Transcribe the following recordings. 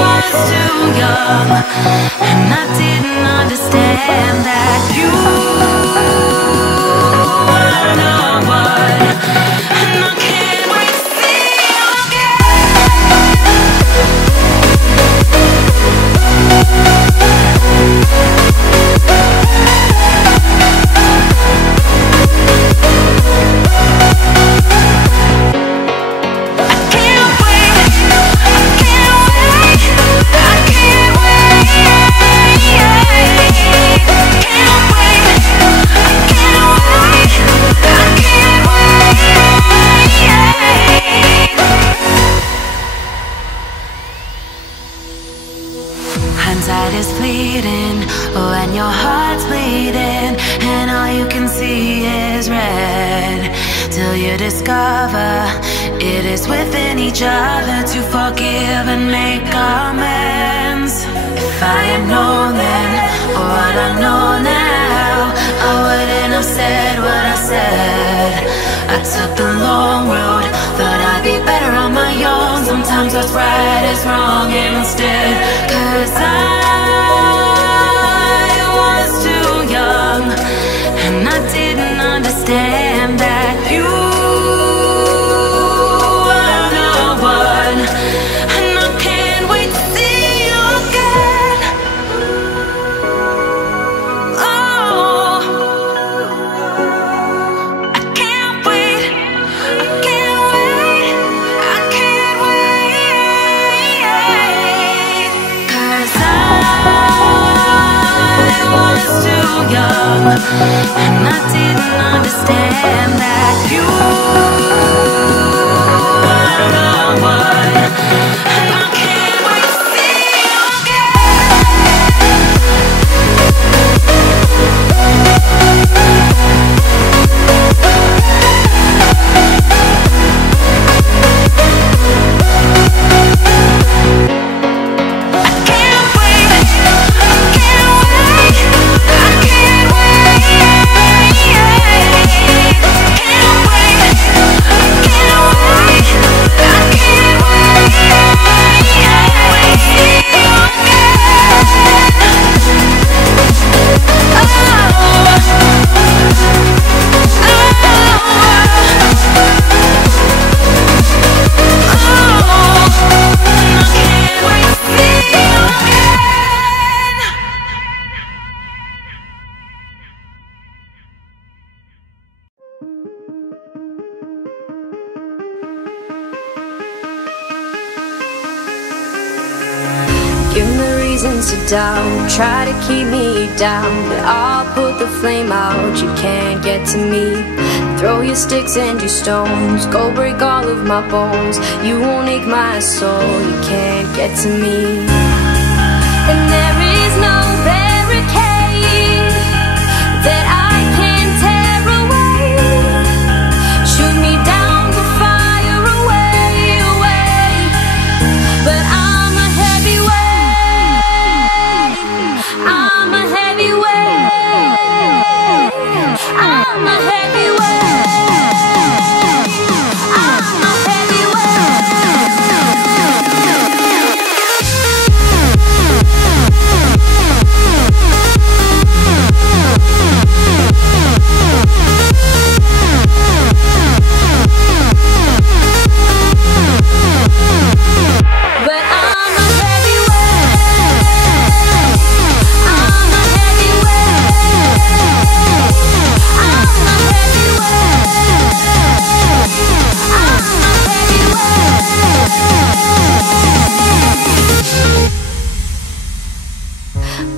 was too young, and I didn't understand that you were no one, and I can't wait to see you hindsight is fleeting when your heart's bleeding and all you can see is red, till you discover it is within each other to forgive and make amends. If I had known then what I know now, I wouldn't have said what I said. I took the long road, thought I'd be better on my own. Sometimes what's right is wrong instead, 'cause I was too young, and I didn't understand that you were no one, and I can't wait to see you again. Oh, I can't wait, I can't wait, I can't wait, 'cause I was too young, and I didn't understand that you were no one, and I can't wait to see you Give me reasons to doubt, try to keep me down, but I'll put the flame out, you can't get to me. Throw your sticks and your stones, go break all of my bones. You won't ache my soul, you can't get to me. And there is no barricade that I can tear away. Shoot me down to fire away, away. But I'm a heavyweight, I'm a heavyweight, I'm a heavyweight, I'm a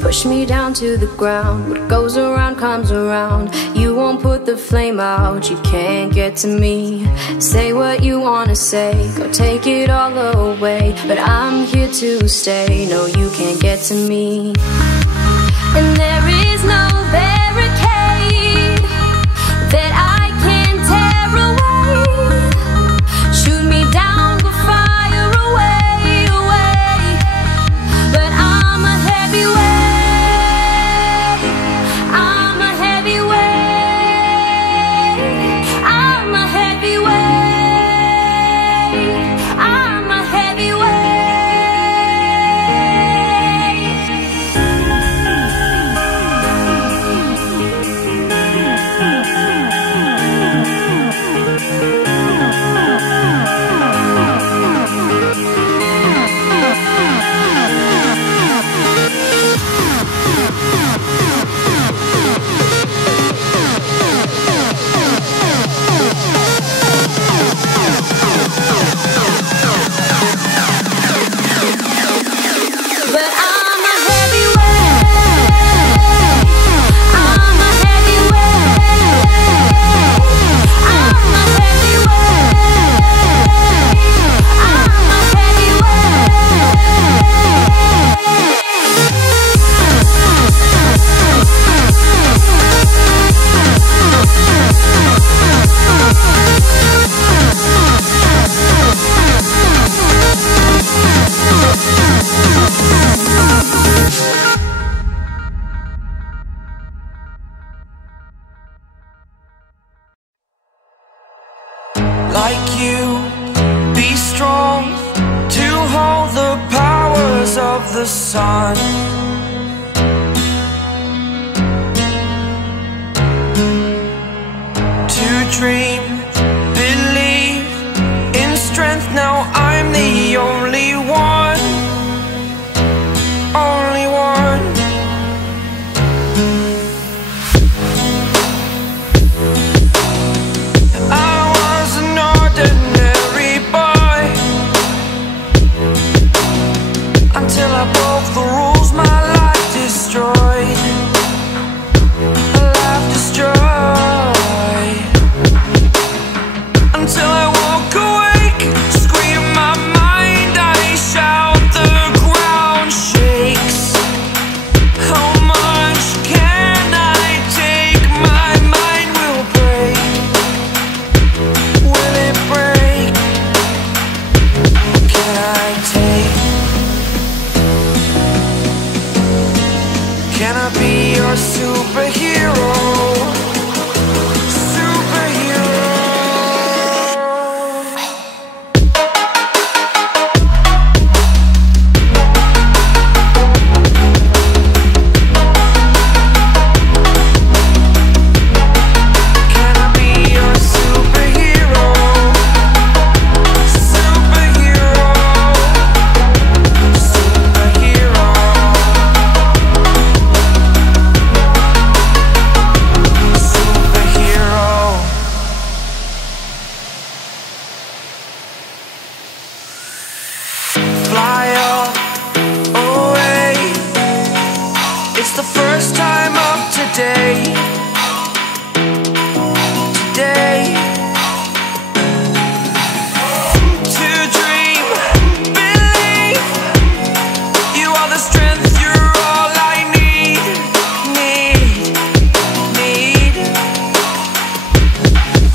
push me down to the ground. What goes around comes around. You won't put the flame out, you can't get to me. Say what you wanna say, go take it all away, but I'm here to stay. No, you can't get to me. And there is no barricade that I can tear away. Shoot me down, go fire away, away. But I'm a heavyweight, I'm a heavyweight, I'm a heavyweight, I'm a heavyweight. the sun. To dream, believe in strength. Now I'm the only one, only one. I was an ordinary boy until I broke the rules. My life destroyed, a life destroyed. Until I woke awake, scream my mind, I shout, the ground shakes. How much can I take? My mind will break. Will it break? Can I take? Can I be your superhero? Fly away. It's the first time of today. Today. To dream, believe. You are the strength, you're all I need.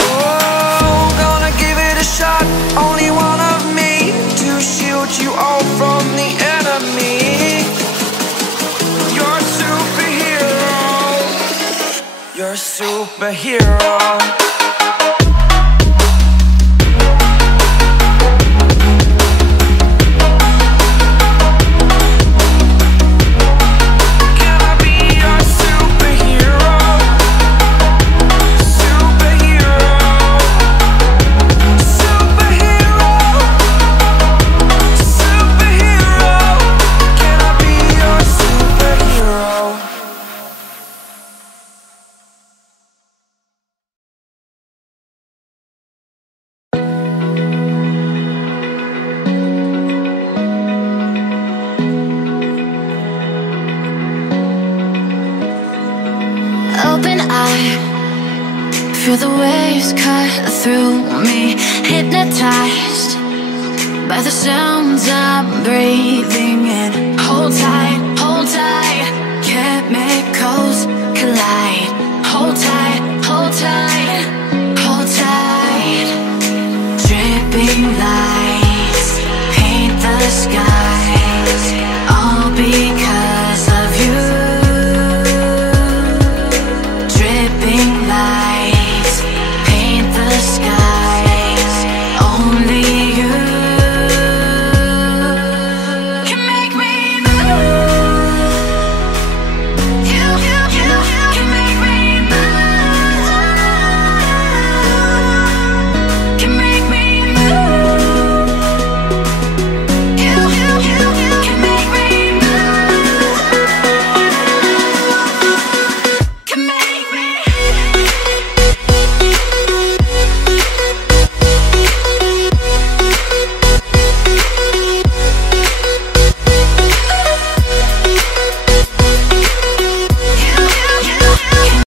Oh, gonna give it a shot. Only one of me to shield you all from the enemy. You're a superhero. You're a superhero. Can I be your superhero? Superhero. Superhero. Superhero. Can I be your superhero? Open eye, feel the waves cut through me. Hypnotized by the sounds I'm breathing in. Hold tight, chemicals collide. Hold tight, hold tight, hold tight. Dripping lights paint the skies, all because